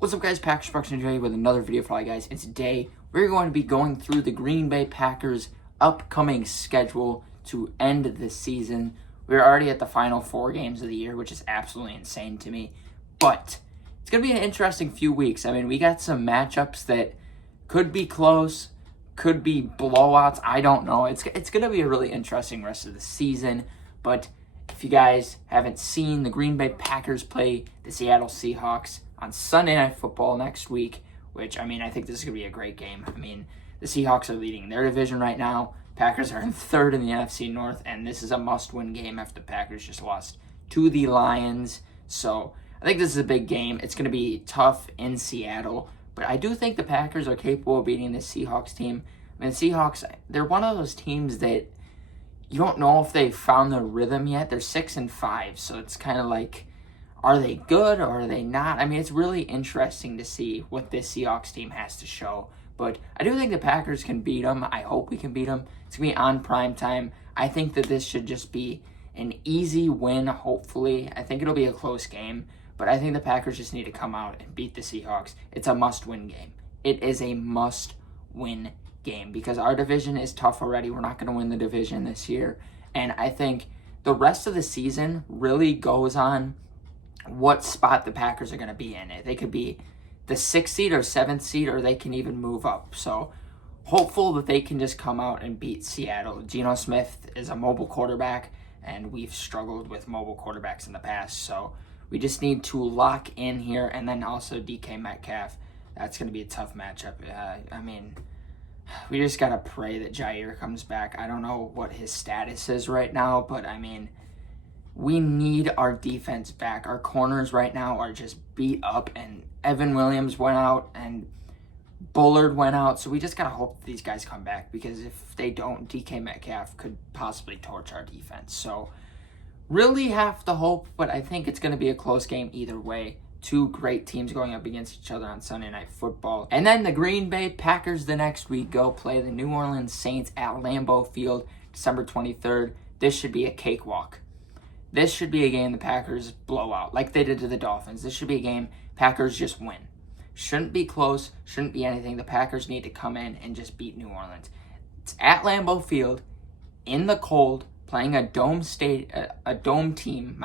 What's up, guys? Packers Production today with another video for you guys. And today we're going to be going through the Green Bay Packers upcoming schedule to end the season. We're already at the final 4 games of the year, which is absolutely insane to me. But it's going to be an interesting few weeks. I mean, we got some matchups that could be close, could be blowouts. I don't know. It's going to be a really interesting rest of the season. But if you guys haven't seen, the Green Bay Packers play the Seattle Seahawks on Sunday Night Football next week, which, I mean, I think this is going to be a great game. I mean, the Seahawks are leading their division right now. Packers are in third in the NFC North, and this is a must-win game after the Packers just lost to the Lions. So I think this is a big game. It's going to be tough in Seattle, but I do think the Packers are capable of beating the Seahawks team. I mean, the Seahawks, they're one of those teams that you don't know if they've found their rhythm yet. They're 6-5, so it's kind of like, are they good or are they not? I mean, it's really interesting to see what this Seahawks team has to show. But I do think the Packers can beat them. I hope we can beat them. It's going to be on prime time. I think that this should just be an easy win, hopefully. I think it'll be a close game. But I think the Packers just need to come out and beat the Seahawks. It's a must-win game. It is a must-win game because our division is tough already. We're not going to win the division this year. And I think the rest of the season really goes on what spot the Packers are going to be in. They could be the 6th seed or 7th seed, or they can even move up. So hopeful that they can just come out and beat Seattle. Geno Smith is a mobile quarterback, and we've struggled with mobile quarterbacks in the past. So we just need to lock in here, and then also DK Metcalf. That's going to be a tough matchup. I mean, we just got to pray that Jair comes back. I don't know what his status is right now, but I mean, we need our defense back. Our corners right now are just beat up, and Evan Williams went out, and Bullard went out. So we just got to hope these guys come back, because if they don't, DK Metcalf could possibly torch our defense. So really have to hope, but I think it's going to be a close game either way. Two great teams going up against each other on Sunday Night Football. And then the Green Bay Packers the next week go play the New Orleans Saints at Lambeau Field, December 23rd. This should be a cakewalk. This should be a game the Packers blow out, like they did to the Dolphins. This should be a game Packers just win. Shouldn't be close, shouldn't be anything. The Packers need to come in and just beat New Orleans. It's at Lambeau Field, in the cold, playing a dome team,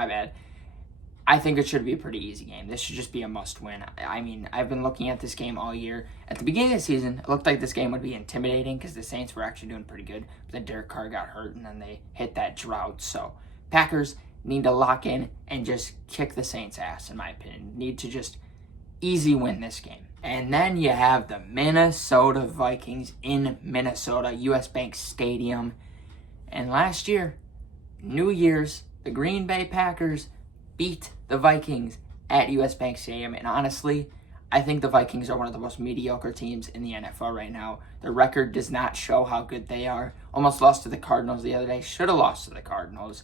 I think it should be a pretty easy game. This should just be a must-win. I mean, I've been looking at this game all year. At the beginning of the season, it looked like this game would be intimidating because the Saints were actually doing pretty good. But then Derek Carr got hurt, and then they hit that drought. So Packers need to lock in and just kick the Saints' ass, in my opinion. Need to just easy win this game. And then you have the Minnesota Vikings in Minnesota, US Bank Stadium. And last year, New Year's, the Green Bay Packers beat the Vikings at US Bank Stadium. And honestly, I think the Vikings are one of the most mediocre teams in the NFL right now. Their record does not show how good they are. Almost lost to the Cardinals the other day. Should have lost to the Cardinals.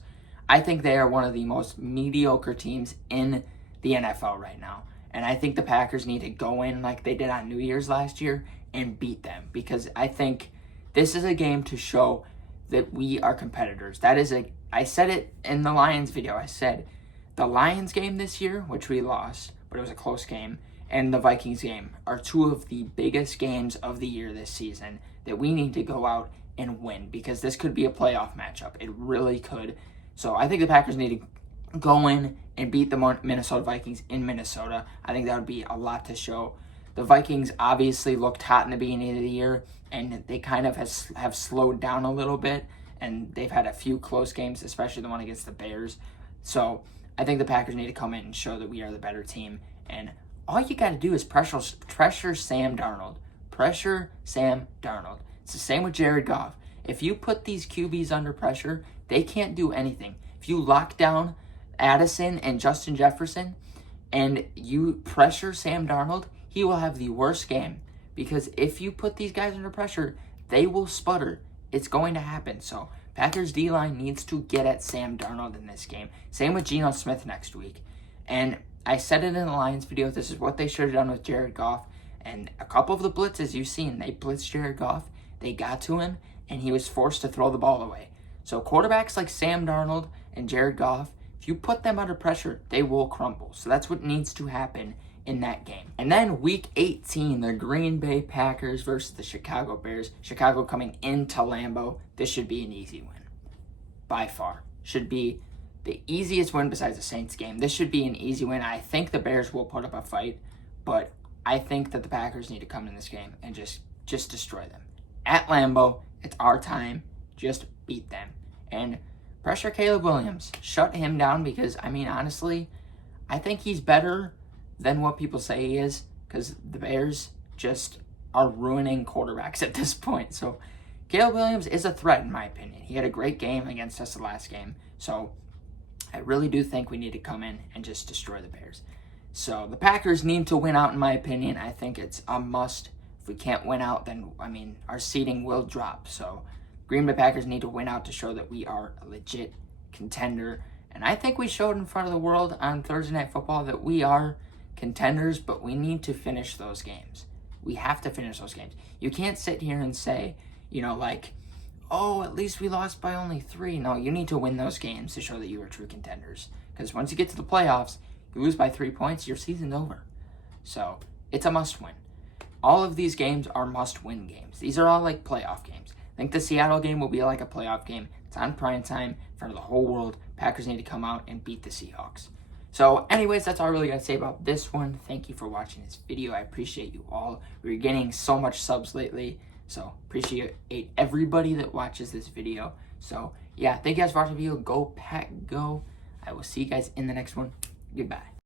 I think they are one of the most mediocre teams in the NFL right now. And I think the Packers need to go in like they did on New Year's last year and beat them. Because I think this is a game to show that we are competitors. I said it in the Lions video. I said the Lions game this year, which we lost, but it was a close game, and the Vikings game are two of the biggest games of the year this season that we need to go out and win, because this could be a playoff matchup. It really could. So I think the Packers need to go in and beat the Minnesota Vikings in Minnesota. I think that would be a lot to show. The Vikings obviously looked hot in the beginning of the year, and they kind of have slowed down a little bit, and they've had a few close games, especially the one against the Bears. So I think the Packers need to come in and show that we are the better team. And all you got to do is pressure Sam Darnold. Pressure Sam Darnold. It's the same with Jared Goff. If you put these QBs under pressure, they can't do anything. If you lock down Addison and Justin Jefferson and you pressure Sam Darnold, he will have the worst game. Because if you put these guys under pressure, they will sputter. It's going to happen. So Packers D-line needs to get at Sam Darnold in this game. Same with Geno Smith next week. And I said it in the Lions video, this is what they should have done with Jared Goff. And a couple of the blitzes you've seen, they blitzed Jared Goff, they got to him, and he was forced to throw the ball away. So quarterbacks like Sam Darnold and Jared Goff, if you put them under pressure, they will crumble. So that's what needs to happen in that game. And then week 18, the Green Bay Packers versus the Chicago Bears. Chicago coming into Lambeau. This should be an easy win. By far. Should be the easiest win besides the Saints game. This should be an easy win. I think the Bears will put up a fight, but I think that the Packers need to come in this game and just destroy them. At Lambeau, it's our time. Just beat them. And pressure Caleb Williams. Shut him down because, I mean, honestly, I think he's better than what people say he is because the Bears just are ruining quarterbacks at this point. So Caleb Williams is a threat in my opinion. He had a great game against us the last game. So I really do think we need to come in and just destroy the Bears. So the Packers need to win out in my opinion. I think it's a must. If we can't win out, then, I mean, our seeding will drop. So Green Bay Packers need to win out to show that we are a legit contender. And I think we showed in front of the world on Thursday Night Football that we are contenders, but we need to finish those games. We have to finish those games. You can't sit here and say, like, oh, at least we lost by only 3. No, you need to win those games to show that you are true contenders. Because once you get to the playoffs, you lose by 3 points, your season's over. So it's a must-win. All of these games are must-win games. These are all like playoff games. I think the Seattle game will be like a playoff game. It's on prime time in front of the whole world. Packers need to come out and beat the Seahawks. So anyways, that's all I really got to say about this one. Thank you for watching this video. I appreciate you all. We're getting so much subs lately. So appreciate everybody that watches this video. So yeah, thank you guys for watching the video. Go Pack Go. I will see you guys in the next one. Goodbye.